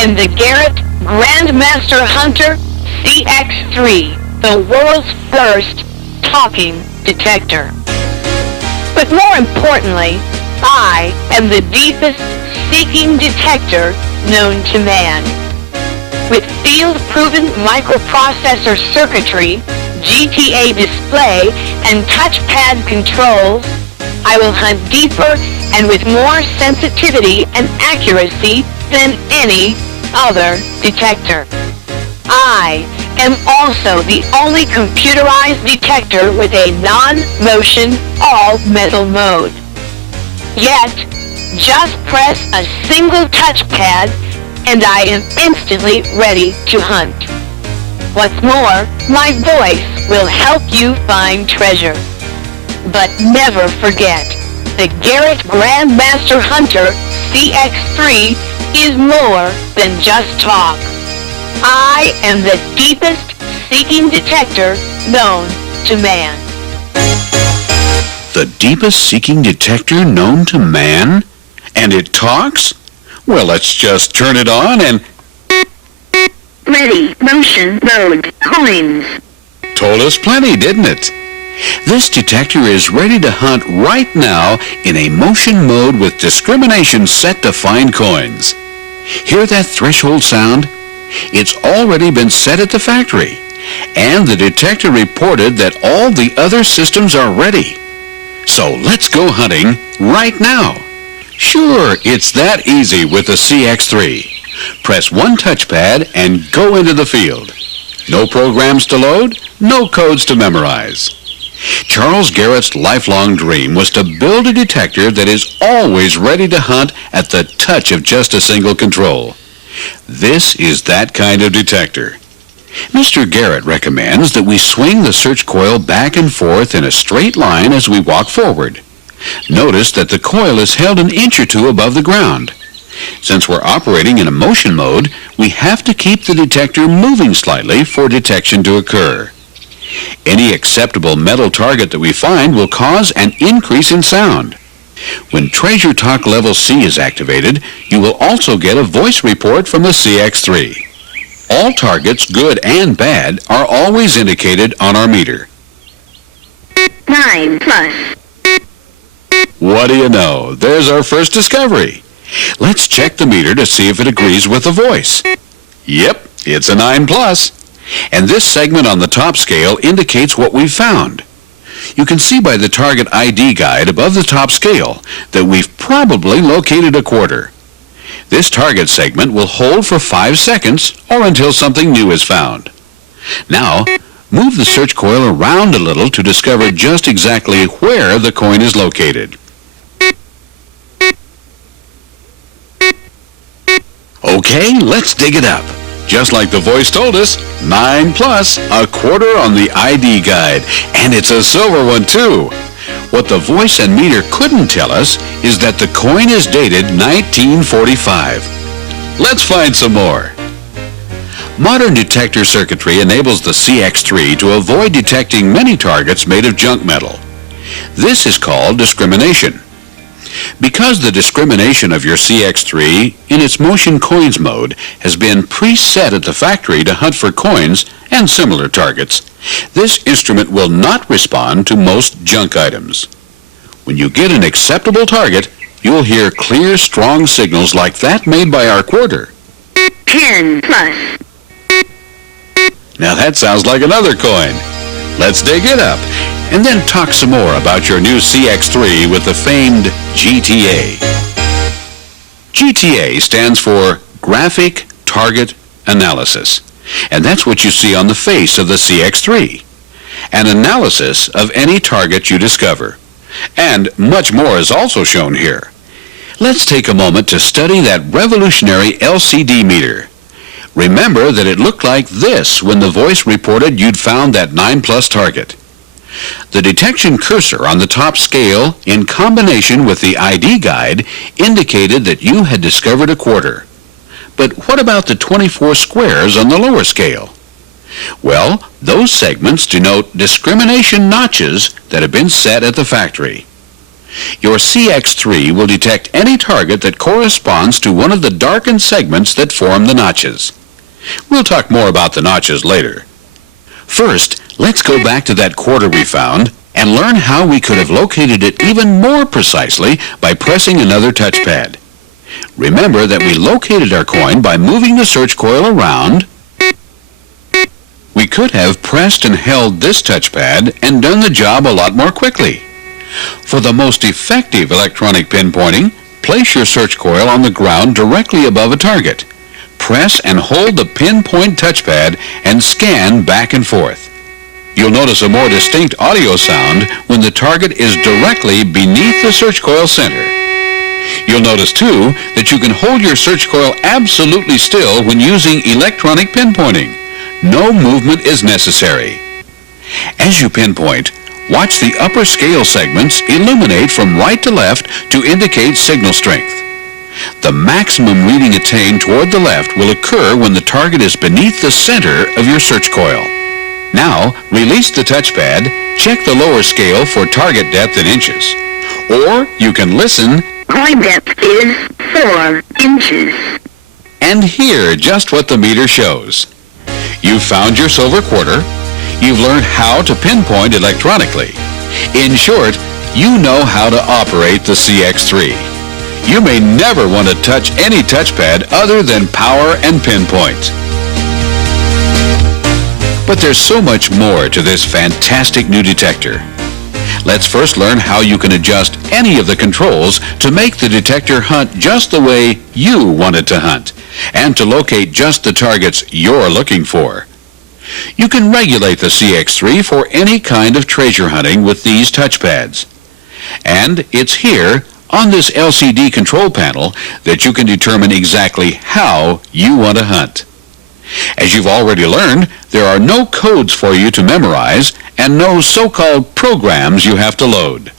am the Garrett Grandmaster Hunter CX3, the world's first talking detector. But more importantly, I am the deepest seeking detector known to man. With field-proven microprocessor circuitry, GTA display, and touchpad controls, I will hunt deeper and with more sensitivity and accuracy than any other detector. I am also the only computerized detector with a non-motion, all-metal mode. Yet, just press a single touchpad and I am instantly ready to hunt. What's more, my voice will help you find treasure. But never forget, the Garrett Grandmaster Hunter CX3 is more than just talk. I am the deepest seeking detector known to man. The deepest seeking detector known to man? And it talks? Well, let's just turn it on and... Ready, motion, mode, coins. Told us plenty, didn't it? This detector is ready to hunt right now in a motion mode with discrimination set to find coins. Hear that threshold sound? It's already been set at the factory, and the detector reported that all the other systems are ready. So let's go hunting right now. Sure, it's that easy with the CX3. Press one touchpad and go into the field. No programs to load, no codes to memorize. Charles Garrett's lifelong dream was to build a detector that is always ready to hunt at the touch of just a single control. This is that kind of detector. Mr. Garrett recommends that we swing the search coil back and forth in a straight line as we walk forward. Notice that the coil is held an inch or two above the ground. Since we're operating in a motion mode, we have to keep the detector moving slightly for detection to occur. Any acceptable metal target that we find will cause an increase in sound. When Treasure Talk Level C is activated, you will also get a voice report from the CX3. All targets, good and bad, are always indicated on our meter. 9 plus. What do you know? There's our first discovery. Let's check the meter to see if it agrees with the voice. Yep, it's a 9 plus. And this segment on the top scale indicates what we've found. You can see by the target ID guide above the top scale that we've probably located a quarter. This target segment will hold for 5 seconds or until something new is found. Now, move the search coil around a little to discover just exactly where the coin is located. Okay, let's dig it up. Just like the voice told us, 9 plus, a quarter on the ID guide, and it's a silver one too. What the voice and meter couldn't tell us is that the coin is dated 1945. Let's find some more. Modern detector circuitry enables the CX3 to avoid detecting many targets made of junk metal. This is called discrimination. Because the discrimination of your CX3 in its motion coins mode has been preset at the factory to hunt for coins and similar targets, this instrument will not respond to most junk items. When you get an acceptable target, you'll hear clear, strong signals like that made by our quarter. 10 plus. Now that sounds like another coin. Let's dig it up and then talk some more about your new CX3 with the famed GTA. GTA stands for Graphic Target Analysis, and that's what you see on the face of the CX3. An analysis of any target you discover. And much more is also shown here. Let's take a moment to study that revolutionary LCD meter. Remember that it looked like this when the voice reported you'd found that 9 plus target. The detection cursor on the top scale, in combination with the ID guide, indicated that you had discovered a quarter. But what about the 24 squares on the lower scale? Well, those segments denote discrimination notches that have been set at the factory. Your CX3 will detect any target that corresponds to one of the darkened segments that form the notches. We'll talk more about the notches later. First, let's go back to that quarter we found and learn how we could have located it even more precisely by pressing another touchpad. Remember that we located our coin by moving the search coil around. We could have pressed and held this touchpad and done the job a lot more quickly. For the most effective electronic pinpointing, place your search coil on the ground directly above a target. Press and hold the pinpoint touchpad and scan back and forth. You'll notice a more distinct audio sound when the target is directly beneath the search coil center. You'll notice, too, that you can hold your search coil absolutely still when using electronic pinpointing. No movement is necessary. As you pinpoint, watch the upper scale segments illuminate from right to left to indicate signal strength. The maximum reading attained toward the left will occur when the target is beneath the center of your search coil. Now, release the touchpad, check the lower scale for target depth in inches. Or you can listen Coin depth is 4 inches. and hear just what the meter shows. You've found your silver quarter. You've learned how to pinpoint electronically. In short, you know how to operate the CX3. You may never want to touch any touchpad other than power and pinpoint. But there's so much more to this fantastic new detector. Let's first learn how you can adjust any of the controls to make the detector hunt just the way you want it to hunt, and to locate just the targets you're looking for. You can regulate the CX3 for any kind of treasure hunting with these touchpads. And it's here, on this LCD control panel, that you can determine exactly how you want to hunt. As you've already learned, there are no codes for you to memorize and no so-called programs you have to load.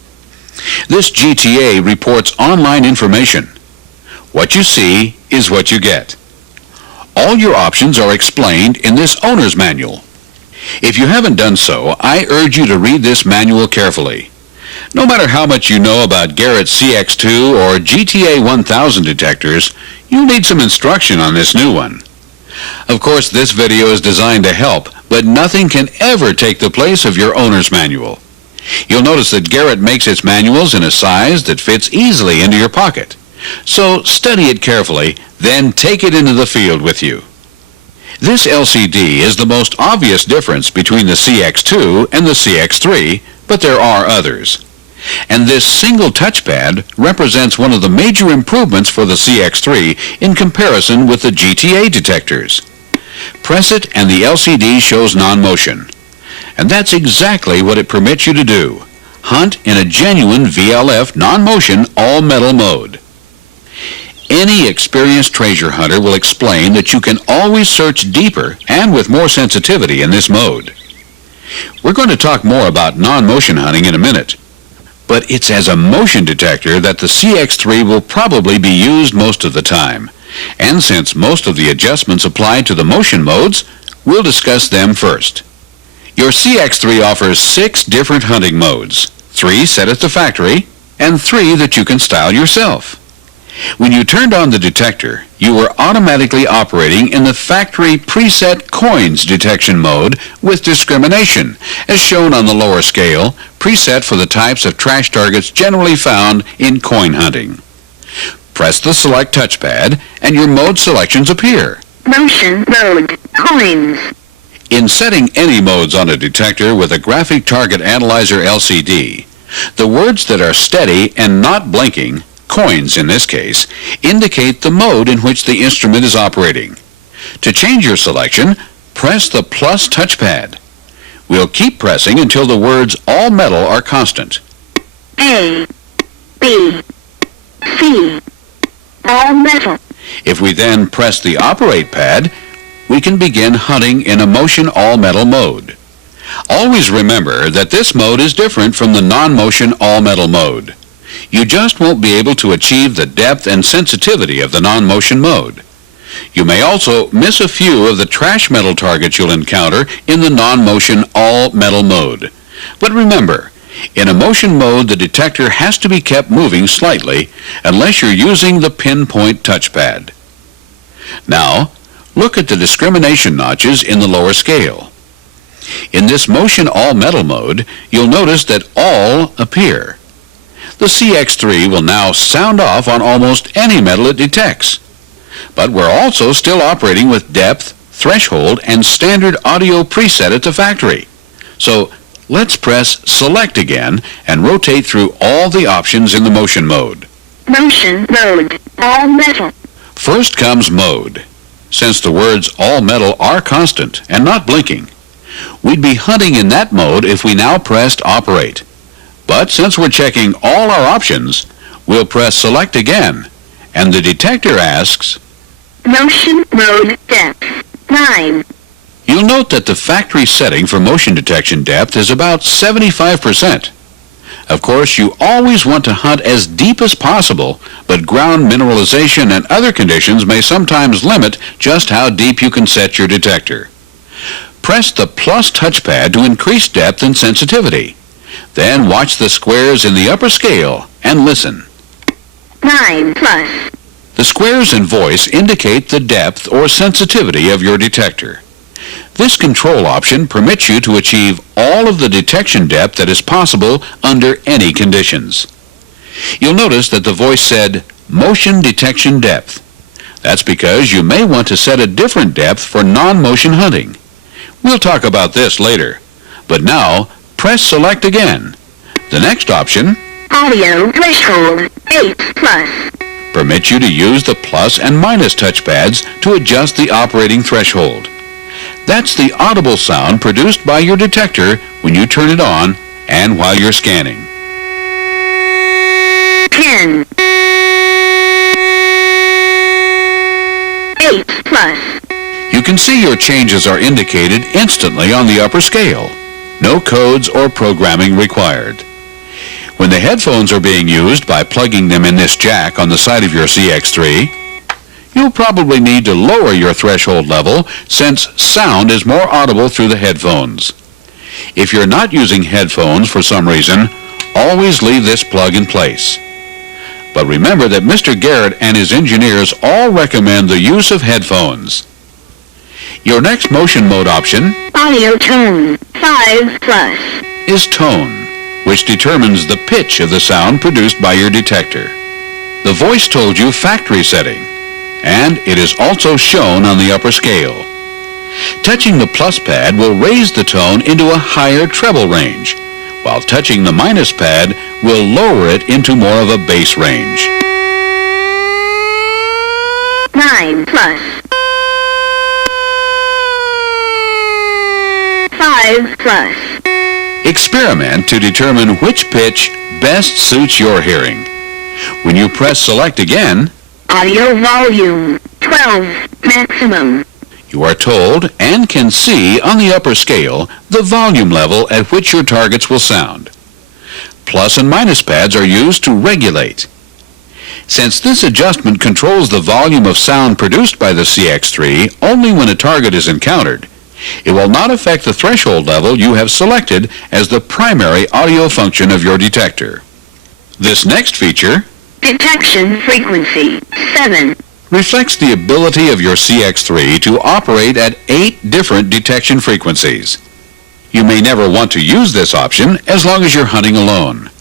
This GTA reports online information. What you see is what you get. All your options are explained in this owner's manual. If you haven't done so, I urge you to read this manual carefully. No matter how much you know about Garrett's CX2 or GTA 1000 detectors, you need some instruction on this new one. Of course, this video is designed to help, but nothing can ever take the place of your owner's manual. You'll notice that Garrett makes its manuals in a size that fits easily into your pocket. So study it carefully, then take it into the field with you. This LCD is the most obvious difference between the CX2 and the CX3, but there are others. And this single touchpad represents one of the major improvements for the CX3 in comparison with the GTA detectors. Press it and the LCD shows non-motion. And that's exactly what it permits you to do. Hunt in a genuine VLF non-motion all-metal mode. Any experienced treasure hunter will explain that you can always search deeper and with more sensitivity in this mode. We're going to talk more about non-motion hunting in a minute. But it's as a motion detector that the CX3 will probably be used most of the time. And since most of the adjustments apply to the motion modes, we'll discuss them first. Your CX3 offers 6 different hunting modes, 3 set at the factory, and 3 that you can style yourself. When you turned on the detector, you were automatically operating in the factory preset coins detection mode with discrimination, as shown on the lower scale, preset for the types of trash targets generally found in coin hunting. Press the select touchpad and your mode selections appear. Motion mode, coins. In setting any modes on a detector with a graphic target analyzer LCD, the words that are steady and not blinking, coins in this case, indicate the mode in which the instrument is operating. To change your selection, press the plus touchpad. We'll keep pressing until the words all metal are constant. A, B, C, all metal. If we then press the operate pad, we can begin hunting in a motion all metal mode. Always remember that this mode is different from the non-motion all metal mode. You just won't be able to achieve the depth and sensitivity of the non-motion mode. You may also miss a few of the trash metal targets you'll encounter in the non-motion all-metal mode. But remember, In a motion mode, the detector has to be kept moving slightly unless you're using the pinpoint touchpad. Now, look at the discrimination notches in the lower scale. In this motion all metal mode, you'll notice that all appear. The CX3 will now sound off on almost any metal it detects. But we're also still operating with depth, threshold, and standard audio preset at the factory. So let's press Select again and rotate through all the options in the motion mode. Motion mode, all metal. First comes mode. Since the words all metal are constant and not blinking, we'd be hunting in that mode if we now pressed Operate. But since we're checking all our options, we'll press Select again, and the detector asks, Motion mode depth, 9. You'll note that the factory setting for motion detection depth is about 75%. Of course, you always want to hunt as deep as possible, but ground mineralization and other conditions may sometimes limit just how deep you can set your detector. Press the plus touchpad to increase depth and sensitivity. Then watch the squares in the upper scale and listen. 9 plus. The squares and voice indicate the depth or sensitivity of your detector. This control option permits you to achieve all of the detection depth that is possible under any conditions. You'll notice that the voice said motion detection depth. That's because you may want to set a different depth for non-motion hunting. We'll talk about this later. But now, press Select again. The next option, Audio threshold, 8 plus. permits you to use the plus and minus touchpads to adjust the operating threshold. That's the audible sound produced by your detector when you turn it on and while you're scanning. 10. 8 plus. You can see your changes are indicated instantly on the upper scale. No codes or programming required. When the headphones are being used by plugging them in this jack on the side of your CX3, you'll probably need to lower your threshold level since sound is more audible through the headphones. If you're not using headphones for some reason, always leave this plug in place. But remember that Mr. Garrett and his engineers all recommend the use of headphones. Your next motion mode option, Audio tone, 5 plus. is tone, which determines the pitch of the sound produced by your detector. The voice told you factory setting, and it is also shown on the upper scale. Touching the plus pad will raise the tone into a higher treble range, while touching the minus pad will lower it into more of a bass range. 9 plus. 5 plus. Experiment to determine which pitch best suits your hearing. When you press Select again, Audio volume, 12 maximum. you are told and can see on the upper scale the volume level at which your targets will sound. Plus and minus pads are used to regulate. Since this adjustment controls the volume of sound produced by the CX3 only when a target is encountered, it will not affect the threshold level you have selected as the primary audio function of your detector. This next feature, Detection frequency, 7. reflects the ability of your CX3 to operate at 8 different detection frequencies. You may never want to use this option as long as you're hunting alone.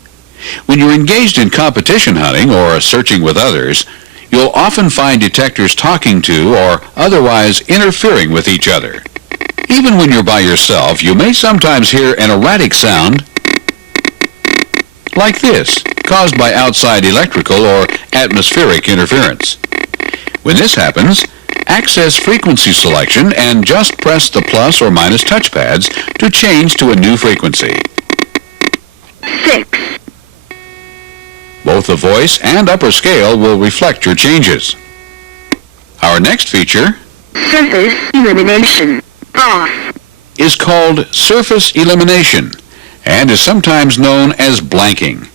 When you're engaged in competition hunting or searching with others, you'll often find detectors talking to or otherwise interfering with each other. Even when you're by yourself, you may sometimes hear an erratic sound like this, caused by outside electrical or atmospheric interference. When this happens, access frequency selection and just press the plus or minus touchpads to change to a new frequency. 6. Both the voice and upper scale will reflect your changes. Our next feature Surface elimination, off. is called surface elimination and is sometimes known as blanking.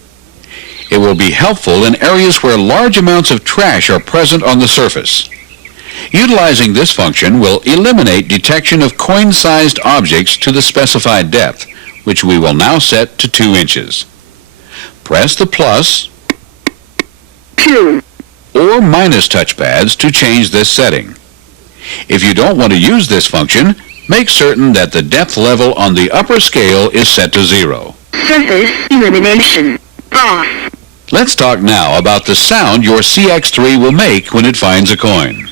It will be helpful in areas where large amounts of trash are present on the surface. Utilizing this function will eliminate detection of coin-sized objects to the specified depth, which we will now set to 2 inches. Press the plus 2 or minus touchpads to change this setting. If you don't want to use this function, make certain that the depth level on the upper scale is set to 0. Surface elimination off. Let's talk now about the sound your CX3 will make when it finds a coin.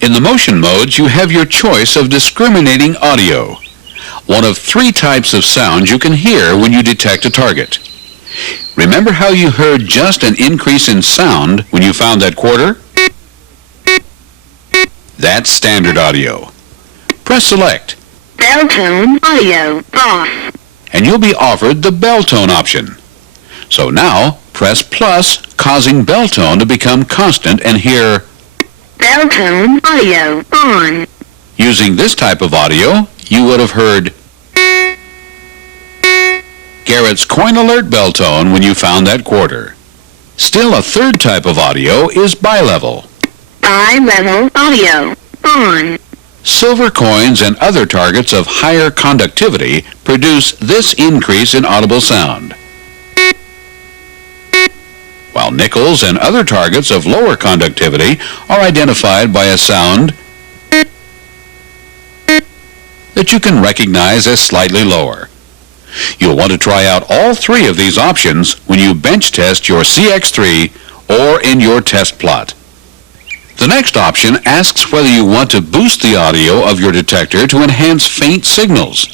In the motion modes, you have your choice of discriminating audio, one of 3 types of sounds you can hear when you detect a target. Remember how you heard just an increase in sound when you found that quarter? That's standard audio. Press select, Bell tone audio off. and you'll be offered the bell tone option. So now, press plus, causing bell tone to become constant, and hear. Bell tone audio on. Using this type of audio, you would have heard Garrett's coin alert bell tone when you found that quarter. Still, a third type of audio is bilevel. Bi-level audio on. Silver coins and other targets of higher conductivity produce this increase in audible sound, while nickels and other targets of lower conductivity are identified by a sound that you can recognize as slightly lower. You'll want to try out all 3 of these options when you bench test your CX3 or in your test plot. The next option asks whether you want to boost the audio of your detector to enhance faint signals.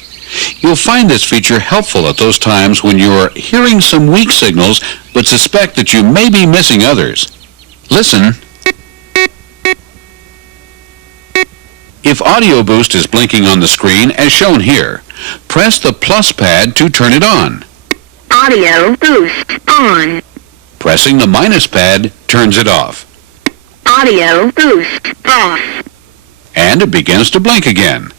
You'll find this feature helpful at those times when you're hearing some weak signals but suspect that you may be missing others. Listen. If audio boost is blinking on the screen as shown here, press the plus pad to turn it on. Audio boost on. Pressing the minus pad turns it off. Audio boost off. And it begins to blink again.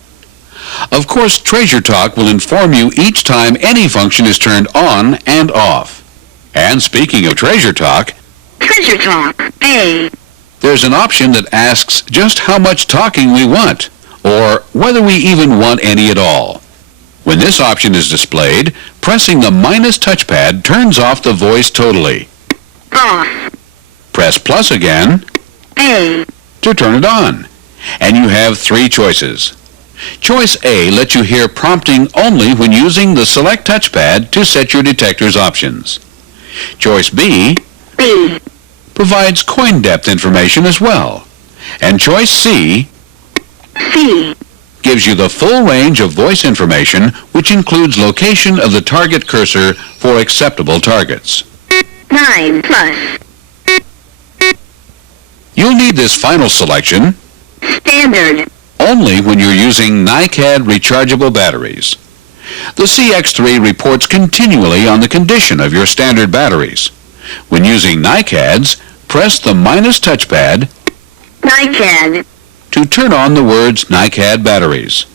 Of course, Treasure Talk will inform you each time any function is turned on and off. And speaking of Treasure Talk, Treasure Talk A. there's an option that asks just how much talking we want, or whether we even want any at all. When this option is displayed, pressing the minus touchpad turns off the voice totally. Off. Press plus again A. to turn it on, and you have 3 choices. Choice A lets you hear prompting only when using the select touchpad to set your detector's options. Choice B B. provides coin depth information as well. And choice C C. gives you the full range of voice information, which includes location of the target cursor for acceptable targets. 9 plus. You'll need this final selection Standard. only when you're using NiCad rechargeable batteries. The CX3 reports continually on the condition of your standard batteries. When using NiCads, press the minus touchpad NiCad. to turn on the words NiCad batteries.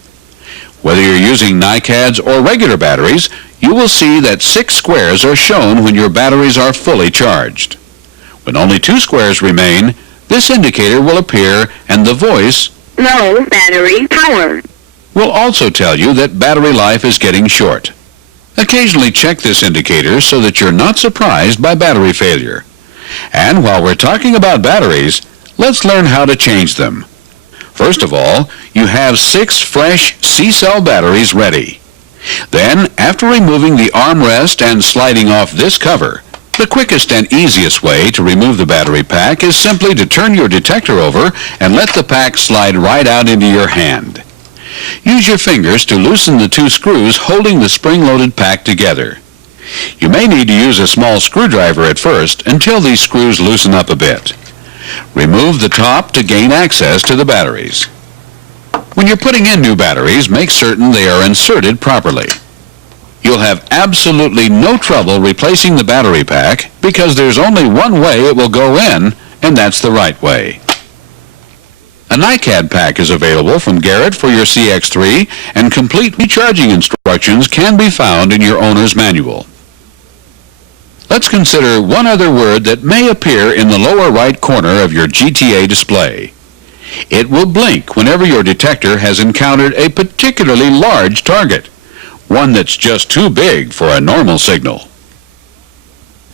Whether you're using NiCads or regular batteries, you will see that 6 squares are shown when your batteries are fully charged. When only 2 squares remain, this indicator will appear and the voice Low battery power. will also tell you that battery life is getting short. Occasionally check this indicator so that you're not surprised by battery failure. And while we're talking about batteries, let's learn how to change them. First of all, you have 6 fresh C-cell batteries ready. Then, after removing the armrest and sliding off this cover, the quickest and easiest way to remove the battery pack is simply to turn your detector over and let the pack slide right out into your hand. Use your fingers to loosen the 2 screws holding the spring-loaded pack together. You may need to use a small screwdriver at first until these screws loosen up a bit. Remove the top to gain access to the batteries. When you're putting in new batteries, make certain they are inserted properly. You'll have absolutely no trouble replacing the battery pack because there's only one way it will go in, and that's the right way. A NiCad pack is available from Garrett for your CX3, and complete recharging instructions can be found in your owner's manual. Let's consider one other word that may appear in the lower right corner of your GTA display. It will blink whenever your detector has encountered a particularly large target. one that's just too big for a normal signal.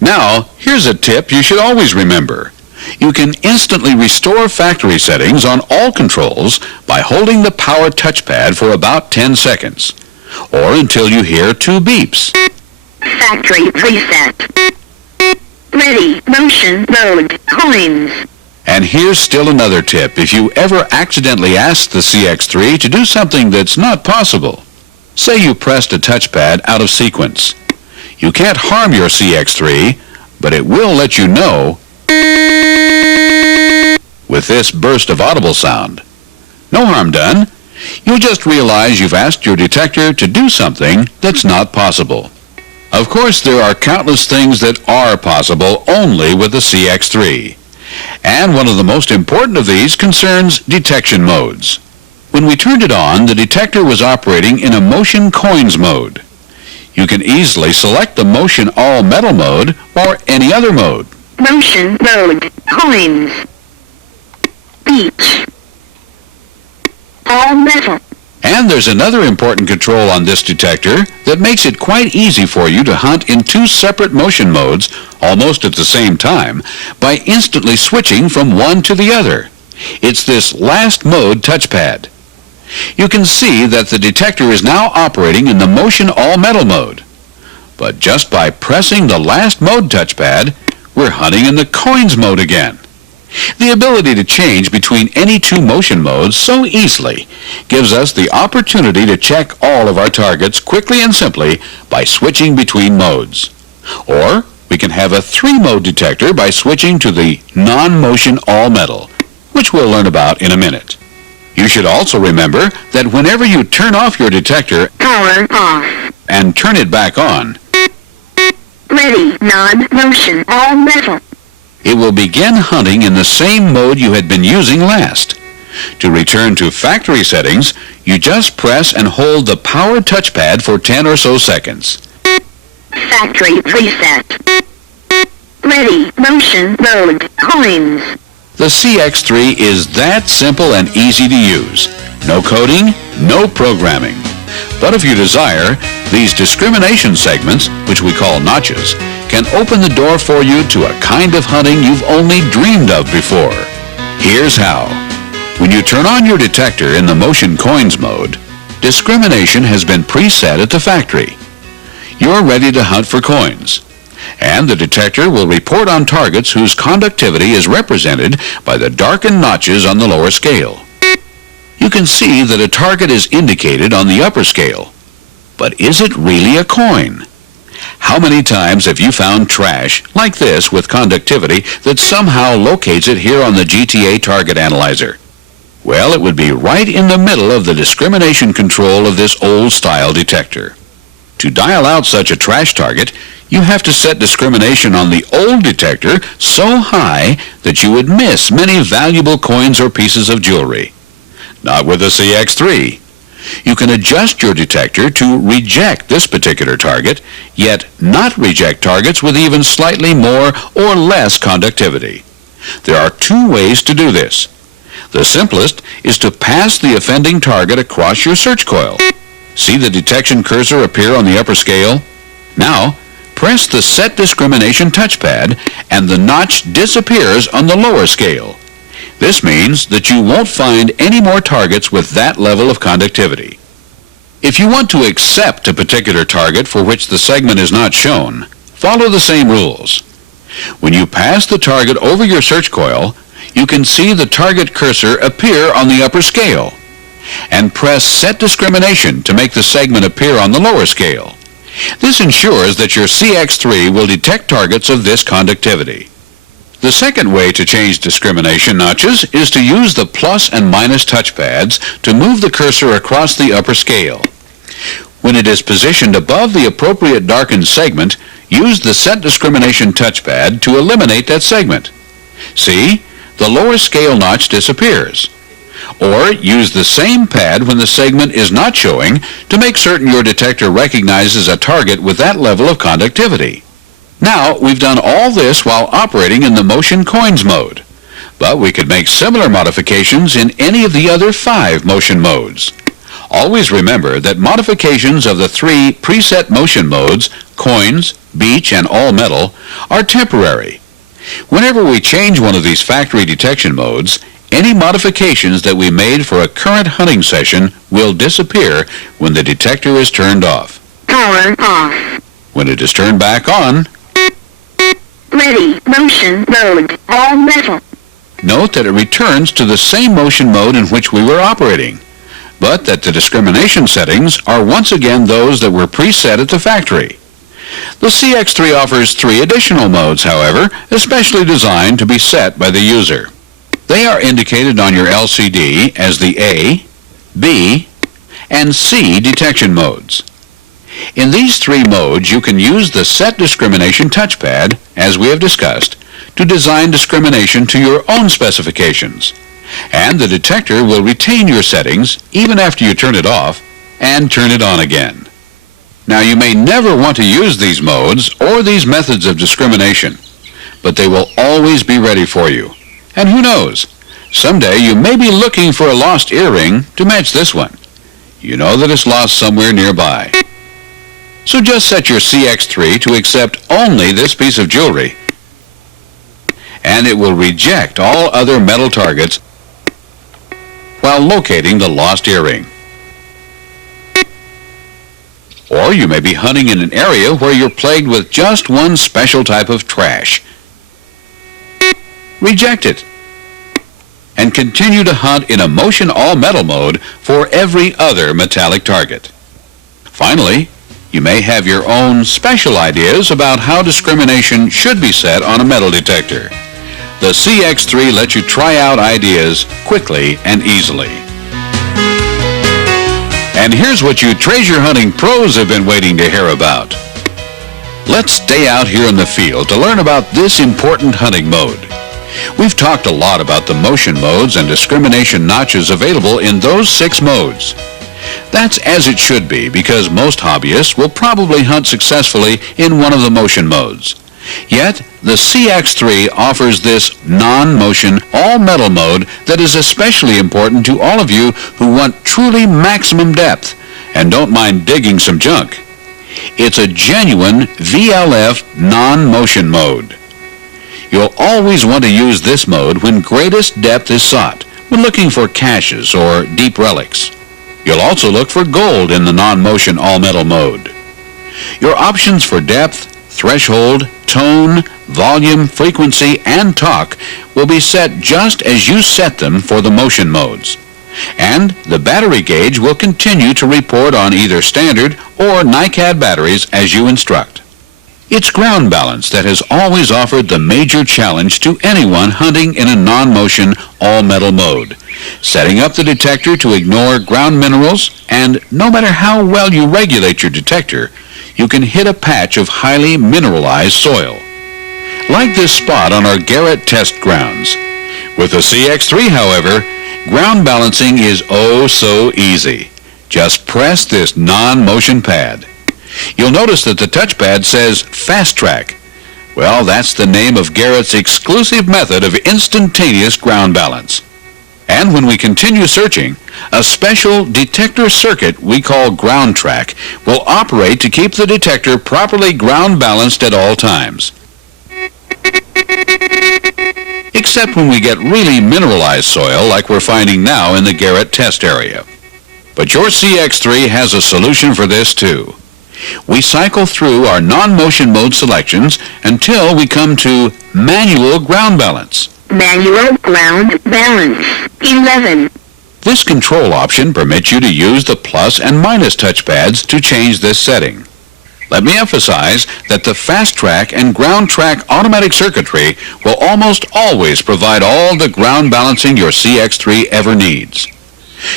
Now, here's a tip you should always remember. You can instantly restore factory settings on all controls by holding the power touchpad for about 10 seconds, or until you hear 2 beeps. Factory preset. Ready, motion mode, coins. And here's still another tip if you ever accidentally ask the CX3 to do something that's not possible. Say you pressed a touchpad out of sequence. You can't harm your CX3, but it will let you know with this burst of audible sound. No harm done. You'll just realize you've asked your detector to do something that's not possible. Of course, there are countless things that are possible only with the CX3. And one of the most important of these concerns detection modes. When we turned it on, the detector was operating in a motion coins mode. You can easily select the motion all metal mode or any other mode. Motion mode, coins. Beach. All metal. And there's another important control on this detector that makes it quite easy for you to hunt in 2 separate motion modes almost at the same time by instantly switching from one to the other. It's this last mode touchpad. You can see that the detector is now operating in the motion all metal mode. But just by pressing the last mode touchpad, we're hunting in the coins mode again. The ability to change between any 2 motion modes so easily gives us the opportunity to check all of our targets quickly and simply by switching between modes. Or we can have a 3-mode detector by switching to the non-motion all metal, which we'll learn about in a minute. You should also remember that whenever you turn off your detector, Power off. and turn it back on, Ready, non-motion, all metal. it will begin hunting in the same mode you had been using last. To return to factory settings, you just press and hold the power touchpad for 10 or so seconds. Factory preset. Ready, motion mode, coins. The CX3 is that simple and easy to use. No coding, no programming. But if you desire, these discrimination segments, which we call notches, can open the door for you to a kind of hunting you've only dreamed of before. Here's how. When you turn on your detector in the motion coins mode, discrimination has been preset at the factory. You're ready to hunt for coins, and the detector will report on targets whose conductivity is represented by the darkened notches on the lower scale. You can see that a target is indicated on the upper scale. But is it really a coin? How many times have you found trash like this with conductivity that somehow locates it here on the GTA target analyzer? Well, it would be right in the middle of the discrimination control of this old-style detector. To dial out such a trash target, you have to set discrimination on the old detector so high that you would miss many valuable coins or pieces of jewelry. Not with the CX3. You can adjust your detector to reject this particular target, yet not reject targets with even slightly more or less conductivity. There are 2 ways to do this. The simplest is to pass the offending target across your search coil. See the detection cursor appear on the upper scale? Now, press the Set Discrimination touchpad and the notch disappears on the lower scale. This means that you won't find any more targets with that level of conductivity. If you want to accept a particular target for which the segment is not shown, follow the same rules. When you pass the target over your search coil, you can see the target cursor appear on the upper scale, and press Set Discrimination to make the segment appear on the lower scale. This ensures that your CX3 will detect targets of this conductivity. The second way to change discrimination notches is to use the plus and minus touchpads to move the cursor across the upper scale. When it is positioned above the appropriate darkened segment, use the Set Discrimination touchpad to eliminate that segment. See? The lower scale notch disappears. Or use the same pad when the segment is not showing to make certain your detector recognizes a target with that level of conductivity. Now, we've done all this while operating in the motion coins mode, but we could make similar modifications in any of the other 5 motion modes. Always remember that modifications of the 3 preset motion modes, coins, beach, and all metal, are temporary. Whenever we change one of these factory detection modes, any modifications that we made for a current hunting session will disappear when the detector is turned off. Power off. When it is turned back on, Ready. Motion mode. All metal. note that it returns to the same motion mode in which we were operating, but that the discrimination settings are once again those that were preset at the factory. The CX3 offers 3 additional modes, however, especially designed to be set by the user. They are indicated on your LCD as the A, B, and C detection modes. In these 3 modes, you can use the Set Discrimination touchpad, as we have discussed, to design discrimination to your own specifications. And the detector will retain your settings even after you turn it off and turn it on again. Now, you may never want to use these modes or these methods of discrimination, but they will always be ready for you. And who knows, someday you may be looking for a lost earring to match this one. You know that it's lost somewhere nearby. So just set your CX3 to accept only this piece of jewelry, and it will reject all other metal targets while locating the lost earring. Or you may be hunting in an area where you're plagued with just one special type of trash. Reject it, and continue to hunt in a motion all metal mode for every other metallic target. Finally, you may have your own special ideas about how discrimination should be set on a metal detector. The CX3 lets you try out ideas quickly and easily. And here's what you treasure hunting pros have been waiting to hear about. Let's stay out here in the field to learn about this important hunting mode. We've talked a lot about the motion modes and discrimination notches available in those 6 modes. That's as it should be, because most hobbyists will probably hunt successfully in one of the motion modes. Yet, the CX3 offers this non-motion, all-metal mode that is especially important to all of you who want truly maximum depth and don't mind digging some junk. It's a genuine VLF non-motion mode. You'll always want to use this mode when greatest depth is sought, when looking for caches or deep relics. You'll also look for gold in the non-motion all-metal mode. Your options for depth, threshold, tone, volume, frequency, and talk will be set just as you set them for the motion modes. And the battery gauge will continue to report on either standard or NiCad batteries as you instruct. It's ground balance that has always offered the major challenge to anyone hunting in a non-motion all-metal mode. Setting up the detector to ignore ground minerals, and no matter how well you regulate your detector, you can hit a patch of highly mineralized soil. Like this spot on our Garrett test grounds. With the CX3, however, ground balancing is oh so easy. Just press this non-motion pad. You'll notice that the touchpad says Fast Track. Well, that's the name of Garrett's exclusive method of instantaneous ground balance. And when we continue searching, a special detector circuit we call Ground Track will operate to keep the detector properly ground balanced at all times. Except when we get really mineralized soil like we're finding now in the Garrett test area. But your CX3 has a solution for this too. We cycle through our non-motion mode selections until we come to Manual Ground Balance. Manual ground balance. 11. This control option permits you to use the plus and minus touchpads to change this setting. Let me emphasize that the Fast Track and Ground Track automatic circuitry will almost always provide all the ground balancing your CX3 ever needs.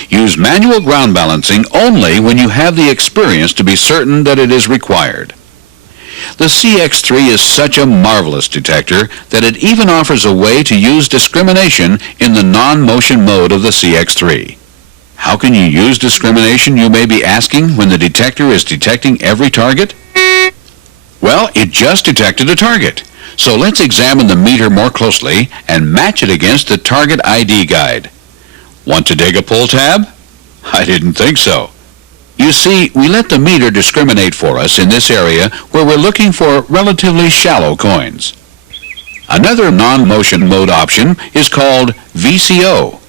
Use manual ground balancing only when you have the experience to be certain that it is required. The CX3 is such a marvelous detector that it even offers a way to use discrimination in the non-motion mode of the CX3. How can you use discrimination, you may be asking, when the detector is detecting every target? Well, it just detected a target. So let's examine the meter more closely and match it against the target ID guide. Want to dig a pull tab? I didn't think so. You see, we let the meter discriminate for us in this area where we're looking for relatively shallow coins. Another non-motion mode option is called VCO.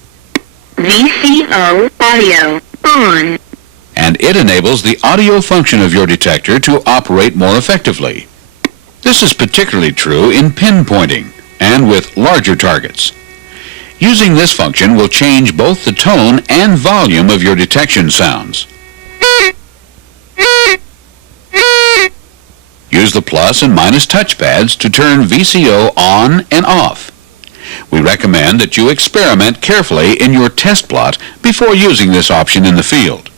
VCO audio on. And it enables the audio function of your detector to operate more effectively. This is particularly true in pinpointing and with larger targets. Using this function will change both the tone and volume of your detection sounds. Use the plus and minus touchpads to turn VCO on and off. We recommend that you experiment carefully in your test plot before using this option in the field.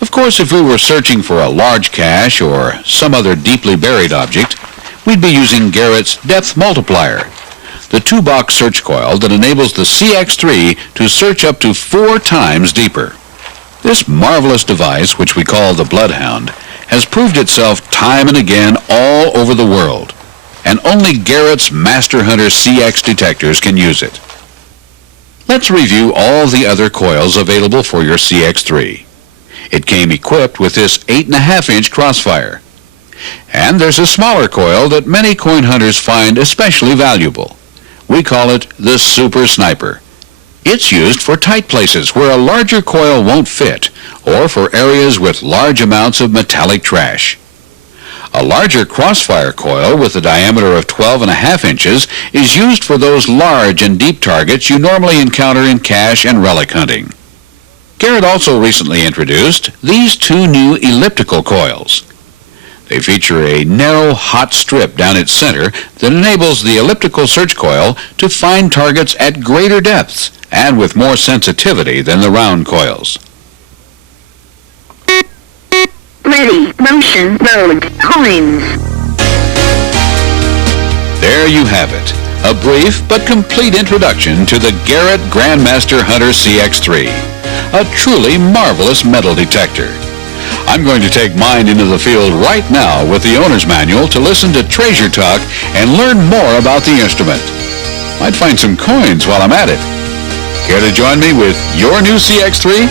Of course, if we were searching for a large cache or some other deeply buried object, we'd be using Garrett's depth multiplier, the two-box search coil that enables the CX3 to search up to 4 times deeper. This marvelous device, which we call the Bloodhound, has proved itself time and again all over the world, and only Garrett's Master Hunter CX detectors can use it. Let's review all the other coils available for your CX3. It came equipped with this 8.5-inch crossfire. And there's a smaller coil that many coin hunters find especially valuable. We call it the Super Sniper. It's used for tight places where a larger coil won't fit, or for areas with large amounts of metallic trash. A larger crossfire coil with a diameter of 12.5 inches is used for those large and deep targets you normally encounter in cache and relic hunting. Garrett also recently introduced these 2 new elliptical coils. They feature a narrow, hot strip down its center that enables the elliptical search coil to find targets at greater depths and with more sensitivity than the round coils. Ready, motion mode, coins. There you have it, a brief but complete introduction to the Garrett Grandmaster Hunter CX3, a truly marvelous metal detector. I'm going to take mine into the field right now with the owner's manual to listen to Treasure Talk and learn more about the instrument. Might find some coins while I'm at it. Care to join me with your new CX3?